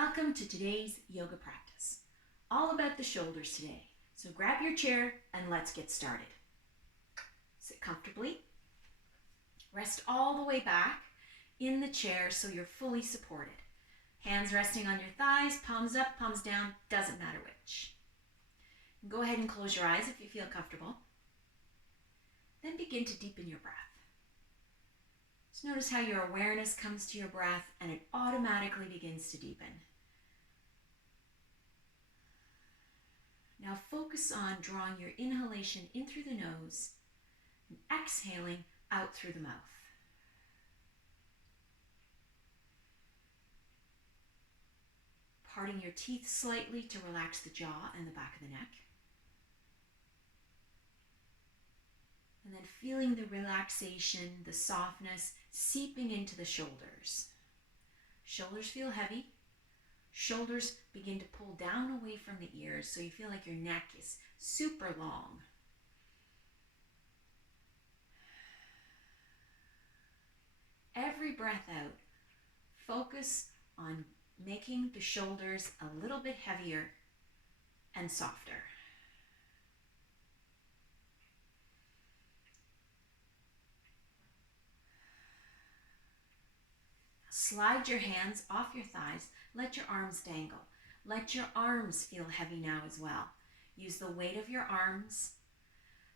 Welcome to today's yoga practice. All about the shoulders today. So grab your chair and let's get started. Sit comfortably. Rest all the way back in the chair so you're fully supported. Hands resting on your thighs, palms up, palms down, doesn't matter which. Go ahead and close your eyes if you feel comfortable. Then begin to deepen your breath. Just notice how your awareness comes to your breath and it automatically begins to deepen. Now focus on drawing your inhalation in through the nose and exhaling out through the mouth. Parting your teeth slightly to relax the jaw and the back of the neck. And then feeling the relaxation, the softness seeping into the shoulders. Shoulders feel heavy. Shoulders begin to pull down away from the ears so you feel like your neck is super long. Every breath out, focus on making the shoulders a little bit heavier and softer. Slide your hands off your thighs. Let your arms dangle. Let your arms feel heavy now as well. Use the weight of your arms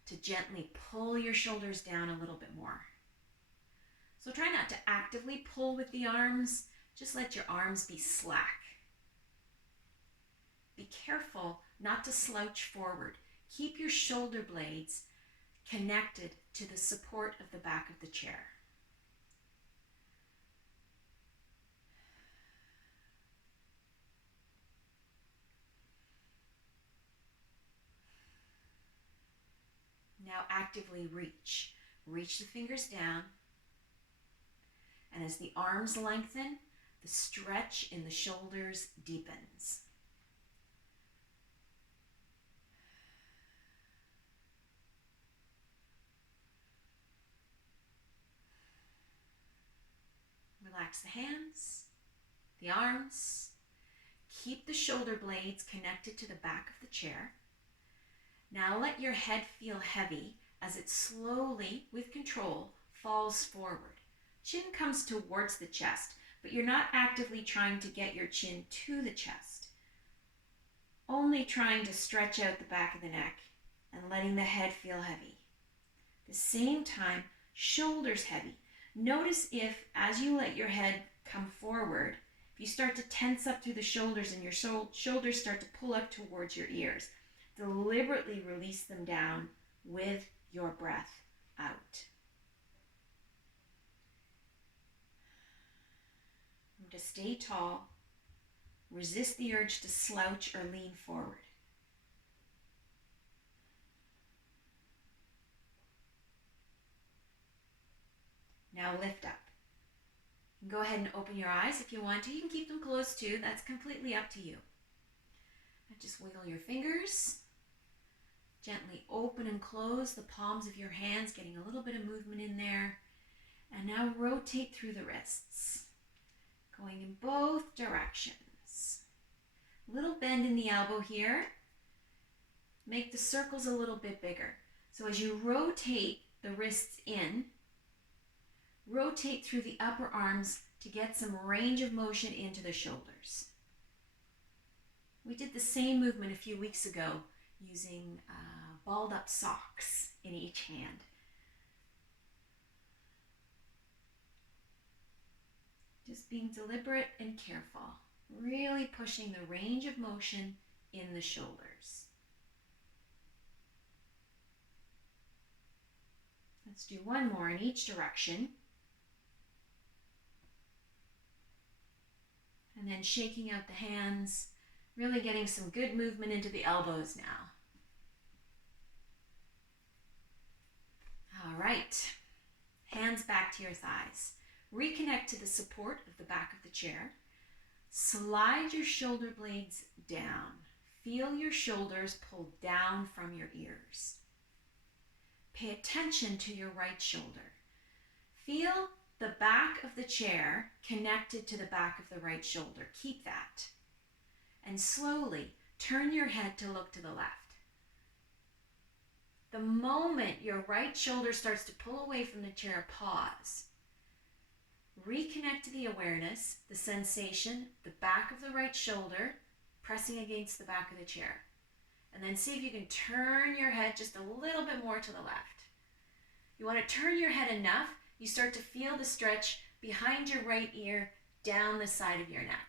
to gently pull your shoulders down a little bit more. So try not to actively pull with the arms. Just let your arms be slack. Be careful not to slouch forward. Keep your shoulder blades connected to the support of the back of the chair. Now actively reach. Reach the fingers down. And as the arms lengthen, the stretch in the shoulders deepens. Relax the hands, the arms. Keep the shoulder blades connected to the back of the chair. Now let your head feel heavy as it slowly, with control, falls forward. Chin comes towards the chest, but you're not actively trying to get your chin to the chest. Only trying to stretch out the back of the neck and letting the head feel heavy. At the same time, shoulders heavy. Notice if, as you let your head come forward, if you start to tense up through the shoulders and your shoulders start to pull up towards your ears, deliberately release them down with your breath out. To stay tall, resist the urge to slouch or lean forward. Now lift up. Go ahead and open your eyes if you want to. You can keep them closed too. That's completely up to you. Now just wiggle your fingers. Gently open and close the palms of your hands, getting a little bit of movement in there. And now rotate through the wrists, going in both directions. Little bend in the elbow here. Make the circles a little bit bigger. So as you rotate the wrists in, rotate through the upper arms to get some range of motion into the shoulders. We did the same movement a few weeks ago using balled up socks in each hand. Just being deliberate and careful, really pushing the range of motion in the shoulders. Let's do one more in each direction. And then shaking out the hands, really getting some good movement into the elbows now. All right, hands back to your thighs. Reconnect to the support of the back of the chair. Slide your shoulder blades down. Feel your shoulders pull down from your ears. Pay attention to your right shoulder. Feel the back of the chair connected to the back of the right shoulder. Keep that. And slowly turn your head to look to the left. The moment your right shoulder starts to pull away from the chair, pause. Reconnect to the awareness, the sensation, the back of the right shoulder pressing against the back of the chair. And then see if you can turn your head just a little bit more to the left. You want to turn your head enough, you start to feel the stretch behind your right ear, down the side of your neck.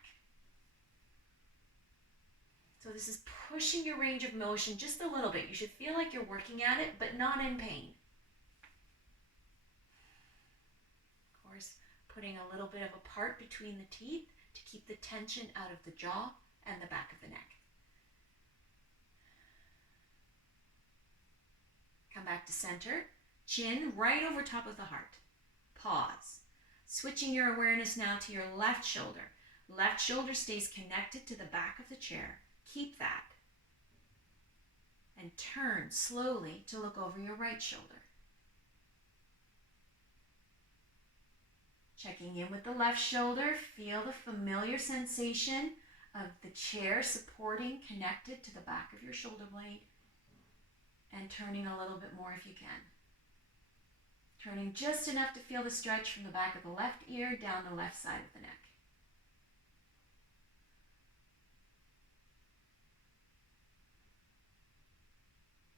So this is pushing your range of motion just a little bit. You should feel like you're working at it, but not in pain. Of course, putting a little bit of a part between the teeth to keep the tension out of the jaw and the back of the neck. Come back to center, chin right over top of the heart. Pause. Switching your awareness now to your left shoulder. Left shoulder stays connected to the back of the chair. Keep that. And turn slowly to look over your right shoulder. Checking in with the left shoulder, feel the familiar sensation of the chair supporting, connected to the back of your shoulder blade, and turning a little bit more if you can. Turning just enough to feel the stretch from the back of the left ear down the left side of the neck.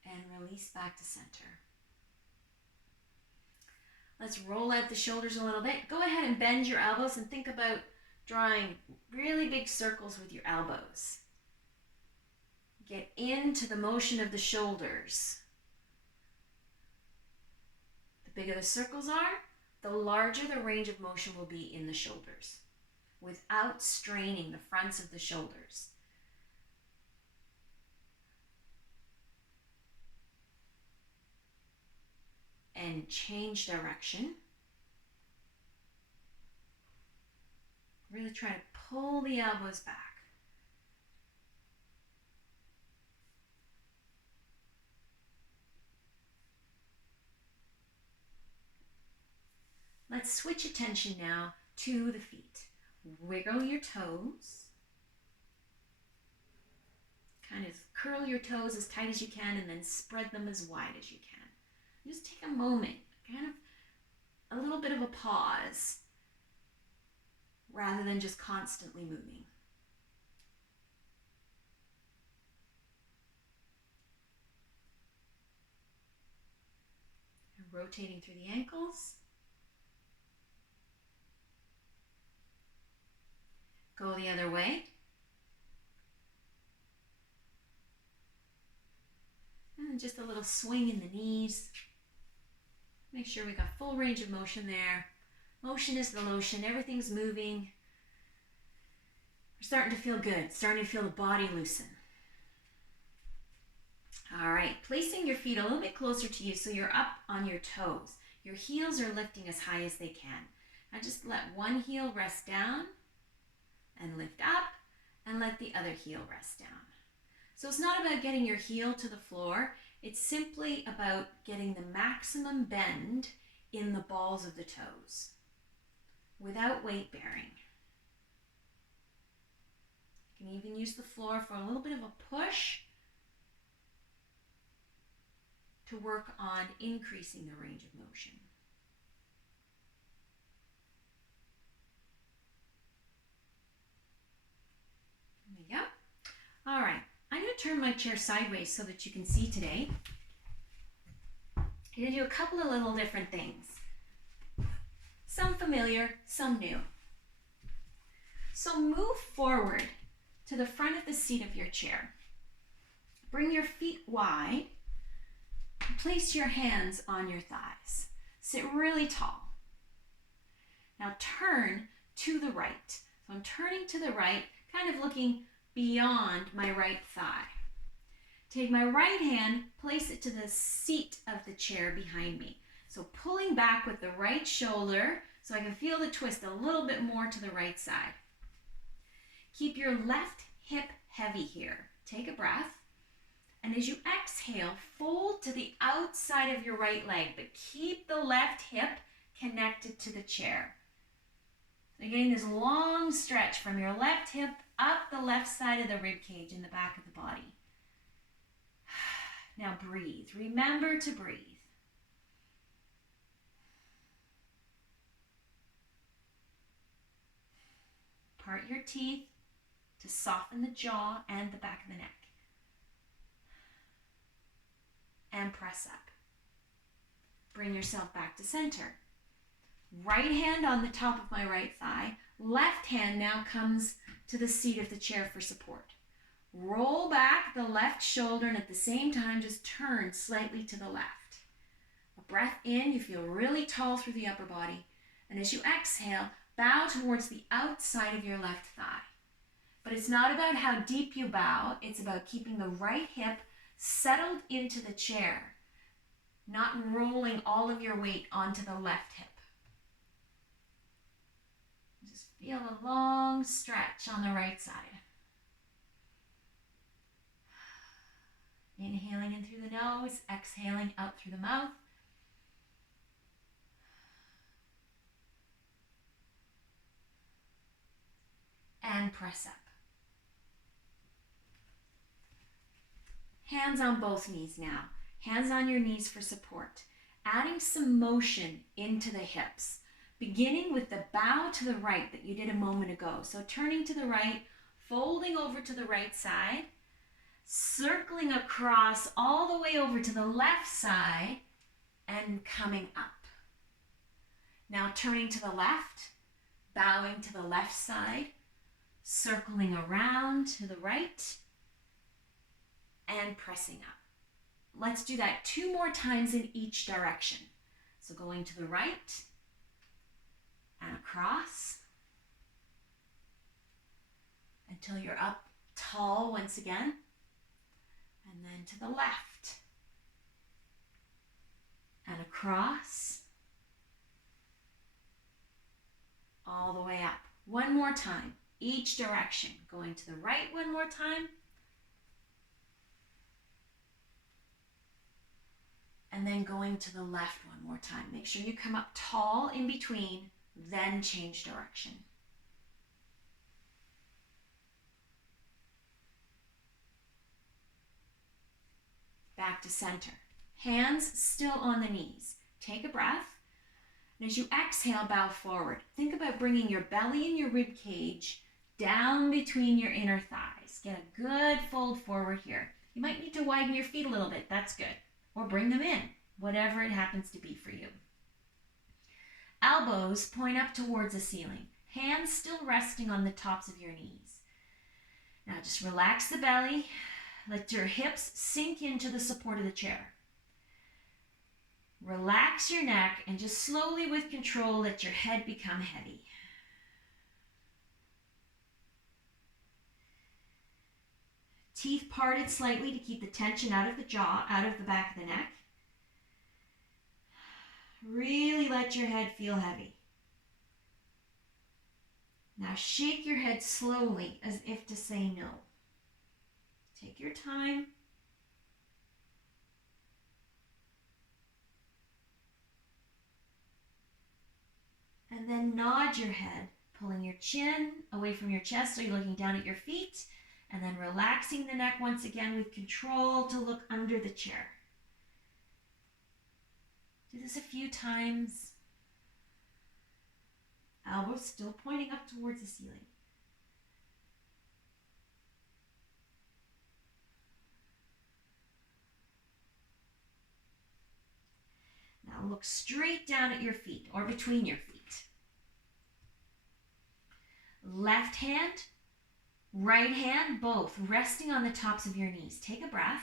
And release back to center. Let's roll out the shoulders a little bit. Go ahead and bend your elbows and think about drawing really big circles with your elbows. Get into the motion of the shoulders. The bigger the circles are, the larger the range of motion will be in the shoulders without straining the fronts of the shoulders. And change direction. Really try to pull the elbows back. Let's switch attention now to the feet. Wiggle your toes. Kind of curl your toes as tight as you can and then spread them as wide as you can. Just take a moment, kind of a little bit of a pause, rather than just constantly moving. And rotating through the ankles. Go the other way. And just a little swing in the knees. Make sure we got full range of motion there. Motion is the lotion. Everything's moving. We're starting to feel good. Starting to feel the body loosen. All right. Placing your feet a little bit closer to you so you're up on your toes. Your heels are lifting as high as they can. Now just let one heel rest down and lift up, and let the other heel rest down. So it's not about getting your heel to the floor. It's simply about getting the maximum bend in the balls of the toes without weight bearing. You can even use the floor for a little bit of a push to work on increasing the range of motion. There we go. All right. I'm going to turn my chair sideways so that you can see today. I'm going to do a couple of little different things. Some familiar, some new. So move forward to the front of the seat of your chair. Bring your feet wide. And place your hands on your thighs. Sit really tall. Now turn to the right. So I'm turning to the right, kind of looking beyond my right thigh. Take my right hand, place it to the seat of the chair behind me. So pulling back with the right shoulder so I can feel the twist a little bit more to the right side. Keep your left hip heavy here. Take a breath. And as you exhale, fold to the outside of your right leg, but keep the left hip connected to the chair. So you're getting this long stretch from your left hip up the left side of the rib cage in the back of the body. Now breathe. Remember to breathe. Part your teeth to soften the jaw and the back of the neck. And press up. Bring yourself back to center. Right hand on the top of my right thigh. Left hand now comes to the seat of the chair for support. Roll back the left shoulder and at the same time just turn slightly to the left. A breath in, you feel really tall through the upper body. And as you exhale, bow towards the outside of your left thigh. But it's not about how deep you bow, it's about keeping the right hip settled into the chair, not rolling all of your weight onto the left hip. Just feel a long stretch on the right side. Inhaling in through the nose, exhaling out through the mouth. And press up. Hands on both knees now. Hands on your knees for support. Adding some motion into the hips. Beginning with the bow to the right that you did a moment ago. So turning to the right, folding over to the right side, circling across all the way over to the left side, and coming up. Now turning to the left, bowing to the left side, circling around to the right, and pressing up. Let's do that 2 more times in each direction. So going to the right, and across, until you're up tall once again, and then to the left, and across, all the way up. 1 more time, each direction. Going to the right 1 more time, and then going to the left 1 more time. Make sure you come up tall in between, then change direction. Back to center. Hands still on the knees. Take a breath. And as you exhale, bow forward. Think about bringing your belly and your rib cage down between your inner thighs. Get a good fold forward here. You might need to widen your feet a little bit. That's good. Or bring them in, whatever it happens to be for you. Elbows point up towards the ceiling. Hands still resting on the tops of your knees. Now just relax the belly. Let your hips sink into the support of the chair. Relax your neck and just slowly with control let your head become heavy. Teeth parted slightly to keep the tension out of the jaw, out of the back of the neck. Really let your head feel heavy. Now shake your head slowly as if to say no. Take your time. And then nod your head, pulling your chin away from your chest so you're looking down at your feet, and then relaxing the neck once again with control to look under the chair. Do this a few times. Elbows still pointing up towards the ceiling. Now look straight down at your feet or between your feet. Left hand, right hand, both resting on the tops of your knees. Take a breath.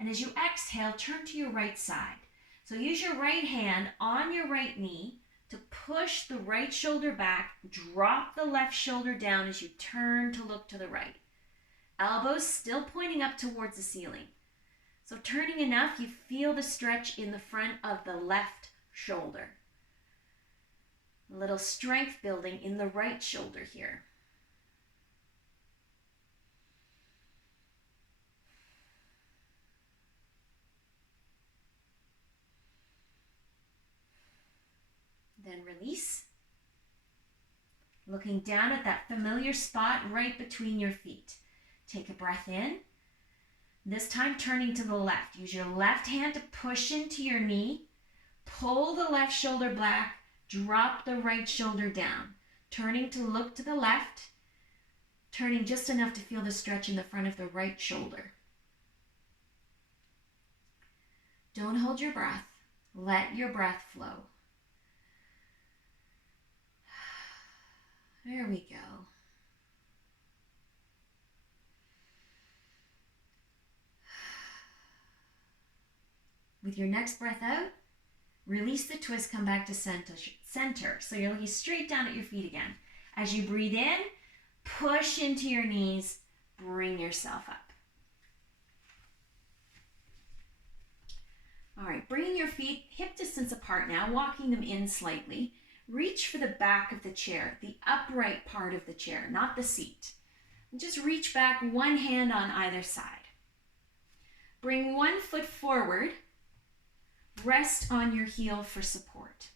And as you exhale, turn to your right side. So use your right hand on your right knee to push the right shoulder back. Drop the left shoulder down as you turn to look to the right. Elbows still pointing up towards the ceiling. So turning enough, you feel the stretch in the front of the left shoulder. A little strength building in the right shoulder here. Then release. Looking down at that familiar spot right between your feet. Take a breath in. This time turning to the left. Use your left hand to push into your knee. Pull the left shoulder back. Drop the right shoulder down. Turning to look to the left. Turning just enough to feel the stretch in the front of the right shoulder. Don't hold your breath. Let your breath flow. There we go. With your next breath out, release the twist, come back to center. So you're looking straight down at your feet again. As you breathe in, push into your knees, bring yourself up. All right, bringing your feet hip distance apart now, walking them in slightly. Reach for the back of the chair, the upright part of the chair, not the seat. And just reach back, one hand on either side. Bring one foot forward. Rest on your heel for support.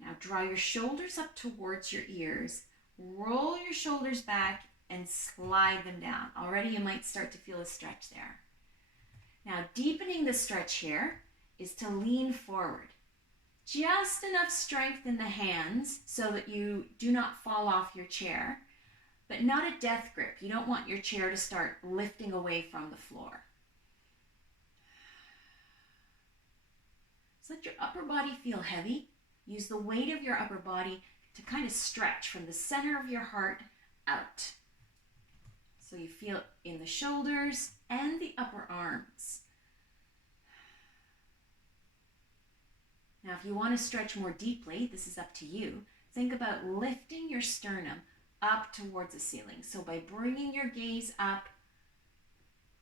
Now draw your shoulders up towards your ears. Roll your shoulders back and slide them down. Already you might start to feel a stretch there. Now deepening the stretch here is to lean forward. Just enough strength in the hands so that you do not fall off your chair, but not a death grip. You don't want your chair to start lifting away from the floor. So let your upper body feel heavy. Use the weight of your upper body to kind of stretch from the center of your heart out. So you feel it in the shoulders and the upper arms. Now, if you want to stretch more deeply, this is up to you. Think about lifting your sternum up towards the ceiling. So by bringing your gaze up,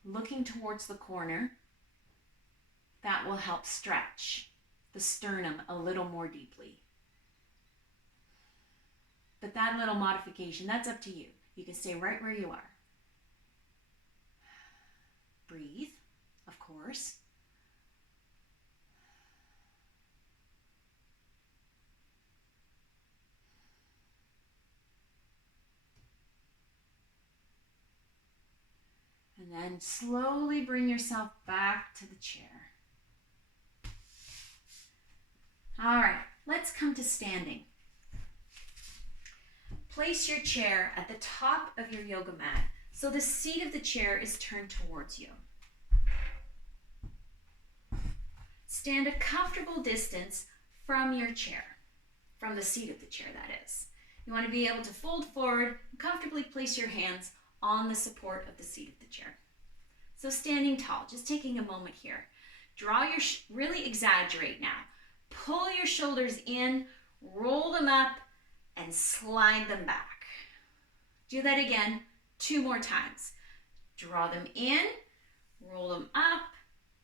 looking towards the corner, that will help stretch the sternum a little more deeply. But that little modification, that's up to you. You can stay right where you are. Breathe, of course. And then slowly bring yourself back to the chair. All right, let's come to standing. Place your chair at the top of your yoga mat so the seat of the chair is turned towards you. Stand a comfortable distance from your chair, from the seat of the chair, that is. You want to be able to fold forward and comfortably place your hands on the support of the seat of the chair. So standing tall, just taking a moment here. Draw your, really exaggerate now. Pull your shoulders in, roll them up, and slide them back. Do that again 2 more times. Draw them in, roll them up,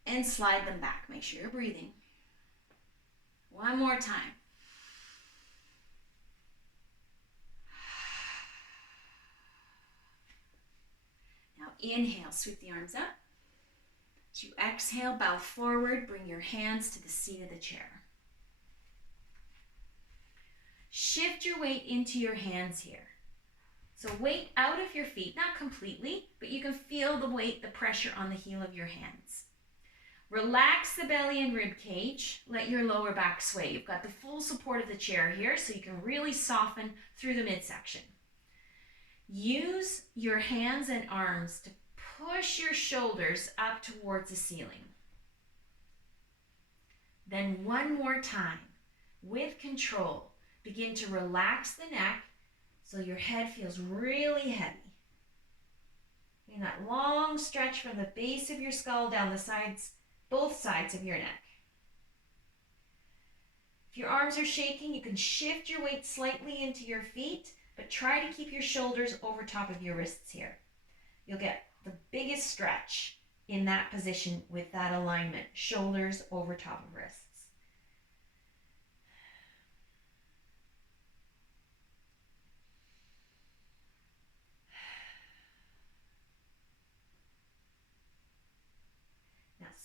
and slide them back. Make sure you're breathing. 1 more time. Now inhale, sweep the arms up. As you exhale, bow forward, bring your hands to the seat of the chair. Shift your weight into your hands here. So weight out of your feet, not completely, but you can feel the weight, the pressure on the heel of your hands. Relax the belly and rib cage. Let your lower back sway. You've got the full support of the chair here, so you can really soften through the midsection. Use your hands and arms to push your shoulders up towards the ceiling. Then 1 more time, with control, begin to relax the neck so your head feels really heavy. Getting that long stretch from the base of your skull down the sides, both sides of your neck. If your arms are shaking, you can shift your weight slightly into your feet, but try to keep your shoulders over top of your wrists here. You'll get the biggest stretch in that position with that alignment, shoulders over top of wrists.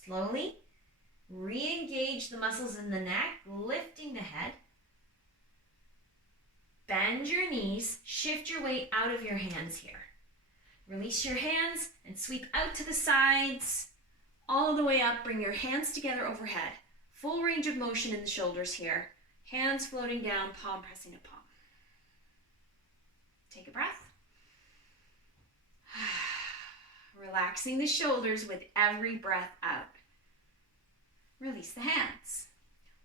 Slowly re-engage the muscles in the neck, lifting the head. Bend your knees, shift your weight out of your hands here. Release your hands and sweep out to the sides, all the way up. Bring your hands together overhead. Full range of motion in the shoulders here. Hands floating down, palm pressing to palm. Take a breath. Relaxing the shoulders with every breath out. Release the hands.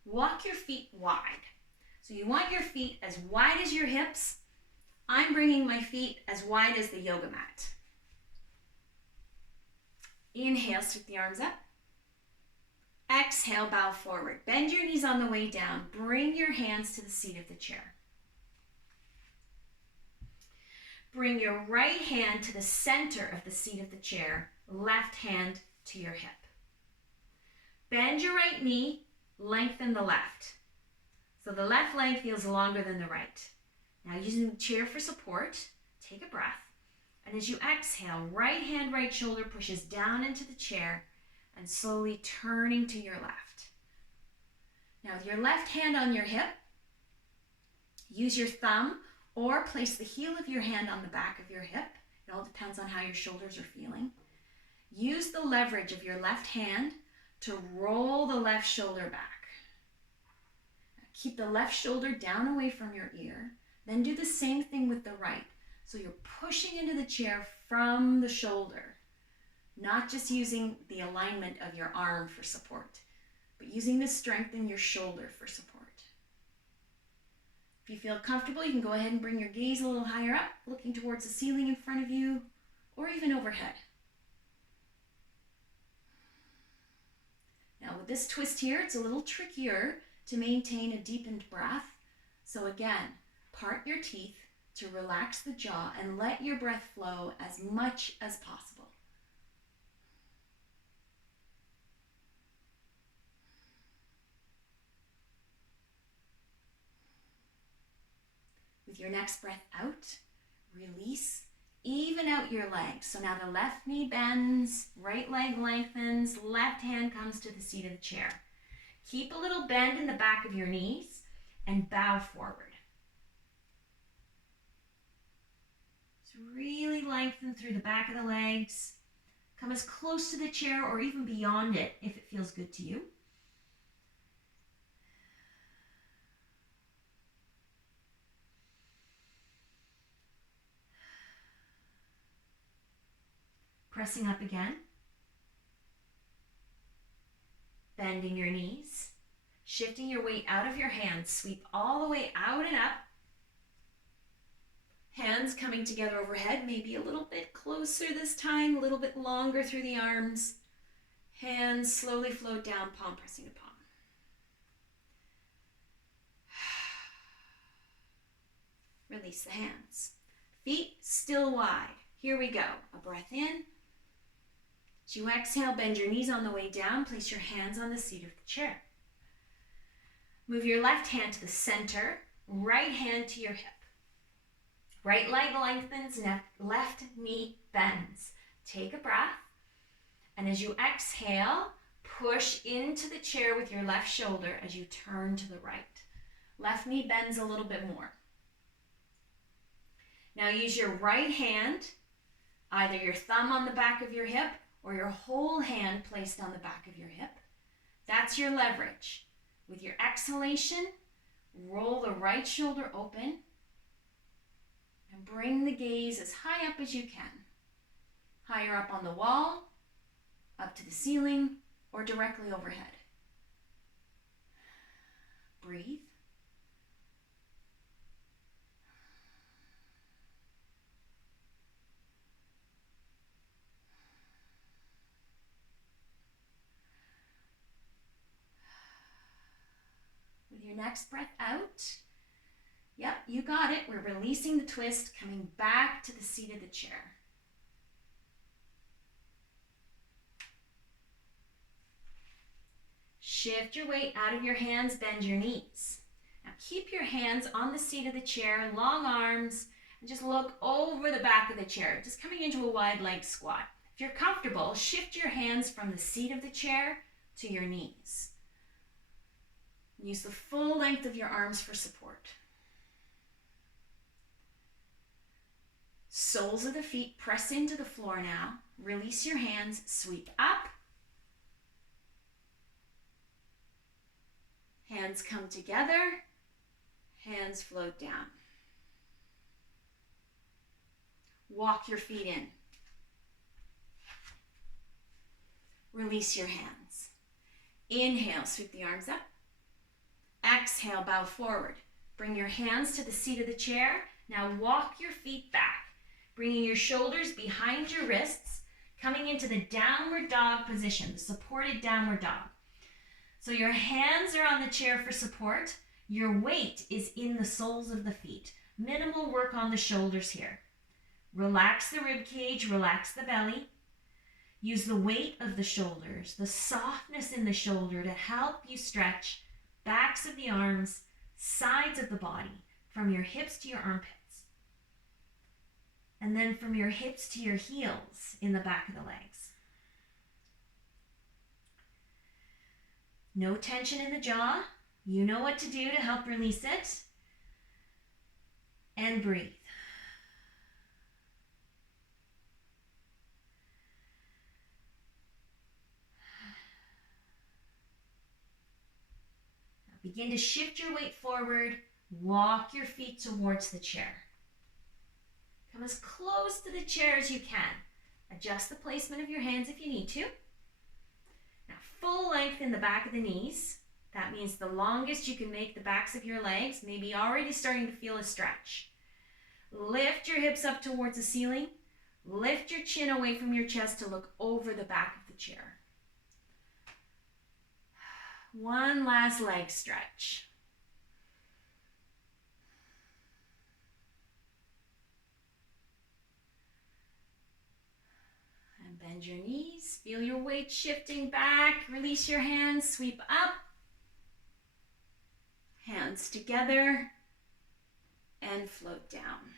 Walk your feet wide. So you want your feet as wide as your hips. I'm bringing my feet as wide as the yoga mat. Inhale, sweep the arms up. Exhale, bow forward. Bend your knees on the way down. Bring your hands to the seat of the chair. Bring your right hand to the center of the seat of the chair. Left hand to your hip. Bend your right knee, lengthen the left. So the left leg feels longer than the right. Now using the chair for support, take a breath. And as you exhale, right hand, right shoulder pushes down into the chair and slowly turning to your left. Now with your left hand on your hip, use your thumb or place the heel of your hand on the back of your hip. It all depends on how your shoulders are feeling. Use the leverage of your left hand to roll the left shoulder back. Keep the left shoulder down away from your ear. Then do the same thing with the right. So you're pushing into the chair from the shoulder, not just using the alignment of your arm for support, but using the strength in your shoulder for support. If you feel comfortable, you can go ahead and bring your gaze a little higher up, looking towards the ceiling in front of you, or even overhead. Now with this twist here, it's a little trickier to maintain a deepened breath. So again, part your teeth to relax the jaw and let your breath flow as much as possible. With your next breath out, release, even out your legs. So now the left knee bends, right leg lengthens, left hand comes to the seat of the chair. Keep a little bend in the back of your knees and bow forward. So really lengthen through the back of the legs. Come as close to the chair or even beyond it if it feels good to you. Pressing up again. Bending your knees. Shifting your weight out of your hands. Sweep all the way out and up. Hands coming together overhead, maybe a little bit closer this time, a little bit longer through the arms. Hands slowly float down, palm pressing to palm. Release the hands. Feet still wide. Here we go. A breath in. As you exhale, bend your knees on the way down. Place your hands on the seat of the chair. Move your left hand to the center, right hand to your hip. Right leg lengthens, left knee bends. Take a breath. And as you exhale, push into the chair with your left shoulder as you turn to the right. Left knee bends a little bit more. Now use your right hand, either your thumb on the back of your hip or your whole hand placed on the back of your hip. That's your leverage. With your exhalation, roll the right shoulder open and bring the gaze as high up as you can. Higher up on the wall, up to the ceiling, or directly overhead. Breathe. With your next breath out, yep, you got it. We're releasing the twist, coming back to the seat of the chair. Shift your weight out of your hands, bend your knees. Now keep your hands on the seat of the chair, long arms, and just look over the back of the chair, just coming into a wide leg squat. If you're comfortable, shift your hands from the seat of the chair to your knees. Use the full length of your arms for support. Soles of the feet press into the floor now. Release your hands, sweep up. Hands come together, hands float down. Walk your feet in. Release your hands. Inhale, sweep the arms up. Exhale, bow forward. Bring your hands to the seat of the chair. Now walk your feet back, bringing your shoulders behind your wrists, coming into the downward dog position, the supported downward dog. So your hands are on the chair for support. Your weight is in the soles of the feet. Minimal work on the shoulders here. Relax the rib cage, relax the belly. Use the weight of the shoulders, the softness in the shoulder to help you stretch backs of the arms, sides of the body, from your hips to your armpits. And then from your hips to your heels in the back of the legs. No tension in the jaw. You know what to do to help release it. And breathe. Now begin to shift your weight forward. Walk your feet towards the chair. Come as close to the chair as you can. Adjust the placement of your hands if you need to. Now, full length in the back of the knees. That means the longest you can make the backs of your legs, maybe already starting to feel a stretch. Lift your hips up towards the ceiling. Lift your chin away from your chest to look over the back of the chair. One last leg stretch. Bend your knees, feel your weight shifting back, release your hands, sweep up, hands together, and float down.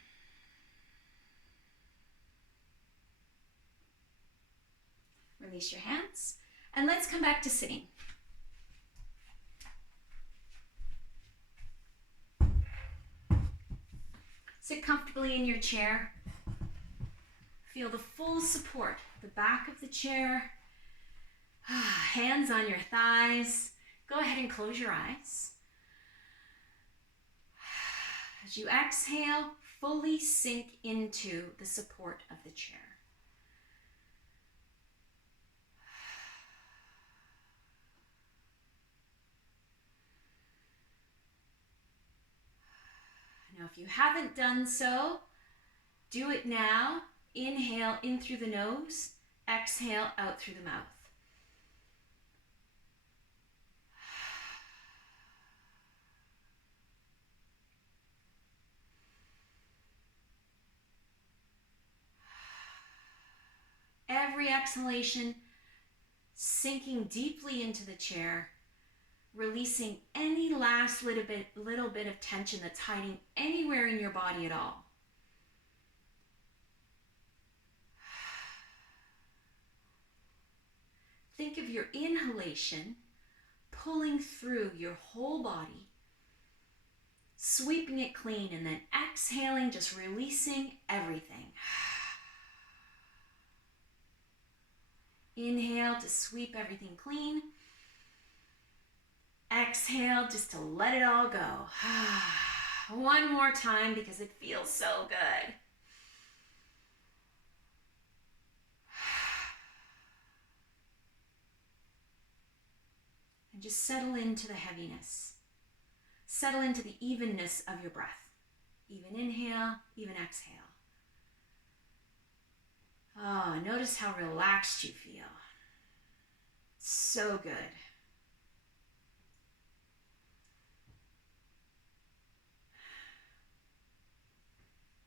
Release your hands, and let's come back to sitting. Sit comfortably in your chair. Feel the full support, the back of the chair, hands on your thighs. Go ahead and close your eyes. As you exhale, fully sink into the support of the chair. Now, if you haven't done so, do it now. Inhale in through the nose, exhale out through the mouth. Every exhalation, sinking deeply into the chair, releasing any last little bit of tension that's hiding anywhere in your body at all. Think of your inhalation pulling through your whole body, sweeping it clean, and then exhaling, just releasing everything. Inhale to sweep everything clean. Exhale just to let it all go. One more time because it feels so good. And just settle into the heaviness. Settle into the evenness of your breath. Even inhale, even exhale. Oh, notice how relaxed you feel. So good.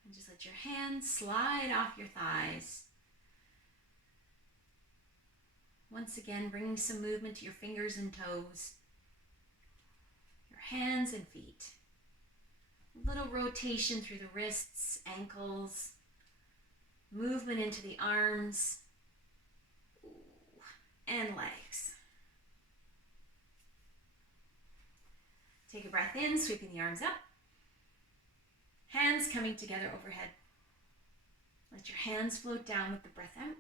And just let your hands slide off your thighs. Once again, bringing some movement to your fingers and toes, your hands and feet. A little rotation through the wrists, ankles, movement into the arms and legs. Take a breath in, sweeping the arms up. Hands coming together overhead. Let your hands float down with the breath out.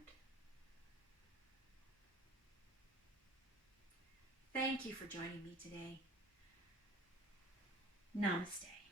Thank you for joining me today. Namaste.